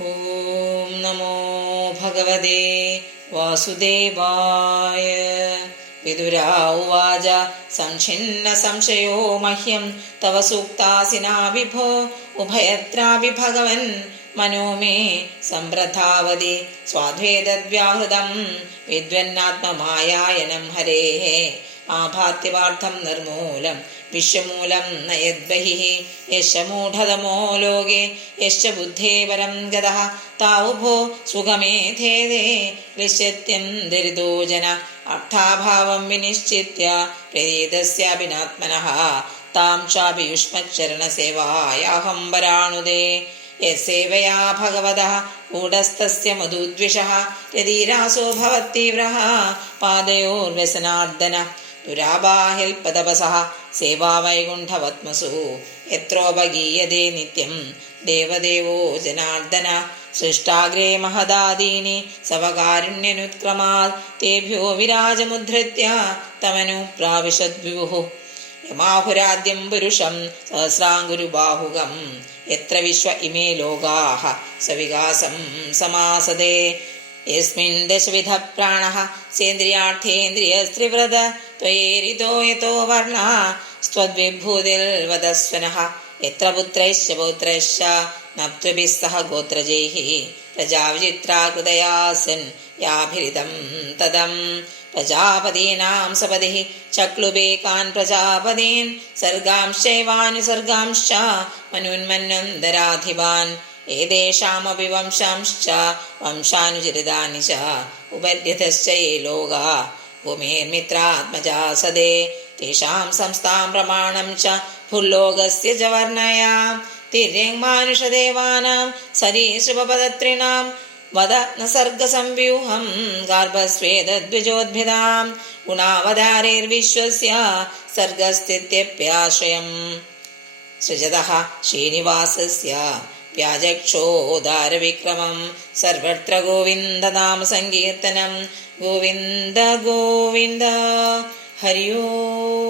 ॐ नमो भगवते वासुदेवाय विदुरा उवाच संच्छिन्नसंशयो मह्यं तव सूक्तासिना विभो उभयत्रापि भगवन् मनो मे सम्प्रथावति स्वाद्वेदव्याहृतं विद्वन्नात्ममायायनं हरेः ആഭാത്യവാർത്ഥം നിർമൂലം. വിശ്വമൂലം നയദ്ബഹിഃ യശമൂഢതമോ ലോകേ. യശ്ച ബുദ്ധേ പരം ഗതഃ. താവുഭോ സുഖമേധേതേ. ലക്ഷ്യത്യം ദരിതോ ജന അർത്ഥാഭാവം വിനിശ്ചിത്യ. പ്രതീതസ്യാപിനാത്മനഃ താം ചാപി യുഷ്മച്ചരണസേവായാഹം വരാണുദേ യസേവയാ ഭഗവതः. കൂടസ്ഥസ്യ മധുദ്വിഷः. യതീരാസോ ഭവത്തീവ്രः. പാദയോർവ്യസനാർദ്ദനः. തുരാബാഹിൽപതപസഃ സേവാവൈകുണ്ഠവത്മസു. യത്രോപഗീയതേ നിത്യം. ദേവദേവോ ജനാർദ്ദന. സൃഷ്ടാഗ്രേ മഹദാദീനി. സവകാരുണ്യനുത്ക്രമാത് തേഭ്യോ വിരാജമുദ്ധൃത്യ. തമനു പ്രാവിശദ്വിഭുഃ യമാഹുരാദ്യം പുരുഷം. സഹസ്രാങ്കുരുബാഹുകം എത്ര വിശ്വ ഇമേ ലോകാഹ. സവികാസം സമാസതേ. യസ്മിൻ ദശവിധ പ്രാണ സേന്ദ്രിയാർത്ഥേന്ദ്രിയസ്ത്രിവ്രത ത്വയേരിതോ യതോ വർണ സ്ത്വദ്വിഭൂതിൽ വദസ്വനഃ എത്ര പുത്രൈശ്ച പൗത്രൈശ്ച നപ്തുഭിः സഹ ഗോത്രജൈः പ്രജാവിചിത്രാകൃതയാസൻ യാഭിരിതം തദം പ്രജാപതീനാം സപതിः ചക്ലുബേകാൻ പ്രജാപതീൻ സർഗാംശൈവാനുസർഗാംശ മനുന്മന്നം ദരാധിപാൻ एतेषामपि वंशांश्च वंशानुचरितानि च उपद्यतश्च ये लोका भूमेर्मित्रात्मजा सदे तेषां संस्थां प्रमाणं च भुल्लोकस्य च वर्णया तिर्यङ्मानुषदेवानां सरीसृपपदत्रिणां वद न सर्गसंव्यूहं गार्भस्वेदद्विजोद्भिदां गुणावतारेर्विश्वस्य सर्गस्थित्यप्याश्रयम् सृजतः श्रीनिवासस्य വ്യാജക്ഷോദാരവിക്രമം സർവത്ര ഗോവിന്ദനാമസങ്കീർത്തനം ഗോവിന്ദ ഗോവിന്ദ ഹരി ഓം